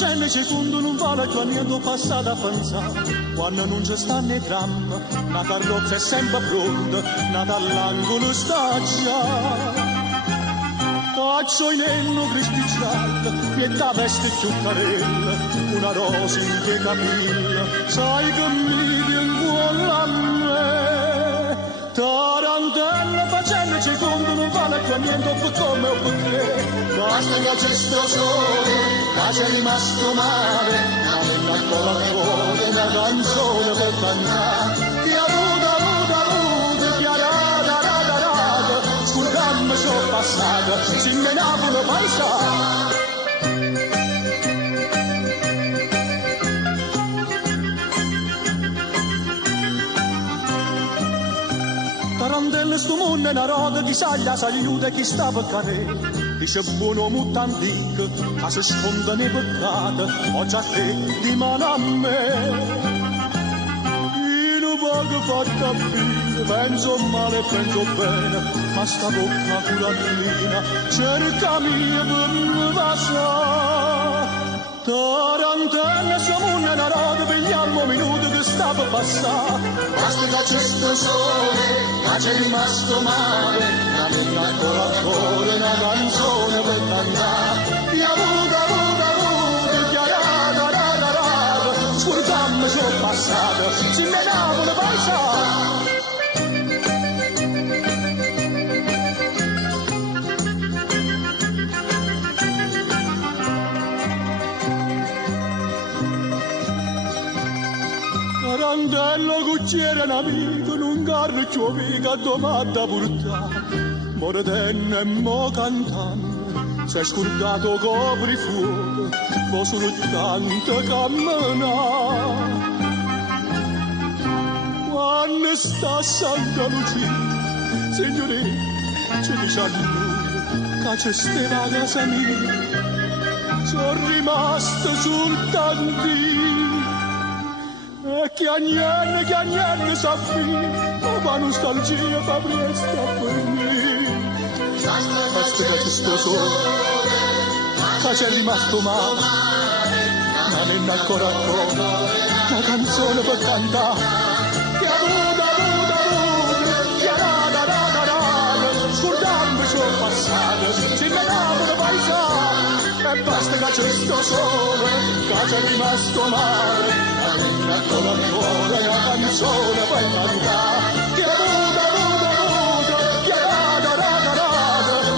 facendo secondo non vale più a niente passato a pensare. Quando non ci stanno i tram, la carrozza è sempre pronta, dall'angolo sta già. Faccio in enno cristigiato, e da veste più carella, una rosa in che capilla, sai che mi viene buona a me. Tarantella facendo secondo non vale più a niente, o per come o perché. Basta che c'è sto sole, che c'è rimasto male, una ancora ancora, una canzone per cantare. Ti avuta, chiarata, rada, scusami sono passata, si me Napoli paesà. Tarantella sto mondo è una roda chi saglia saluta chi sta per carere. Dice buono mutandic, che si sfonda nei peccati, ho già te di mano a me. Io poco fatta bene, penso male, penso bene, ma sta bocca curandina, cercami per me passare. Tarantella sto mondo è una roda, vediamo minuto che sta per passare. Basta che c'è sto sole, che c'è rimasto male, una ancora ancora, una canzone per cantare. Ti avuta, chiarata, rada, scusami sono passata, si me Napoli paesà. Tarantello cucciere un amico, non carne piovega, domanda portare. Moretenne e mo cantando, si è scordato coprifuoco, mo solo tanto camminare. Quando sta a Santa Lucia, signore, ci dice a lui, che c'è stata la casa mia, sono rimasto soltanto. E che agnelli s'affì, ma nostalgia fa presto a venire. Basta che c'è sto sole, che c'è rimasto male, ma non ancora una canzone per cantare. Che avuta, chiarata, rada, scordando sono passate, ci Napoli paesà. E basta che c'è sto sole, che c'è rimasto male, ancora una canzone per cantare. Che avuta, chiarata, rada,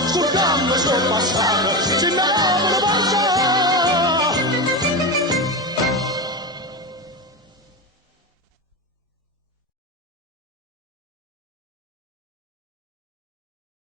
scusami sono passata.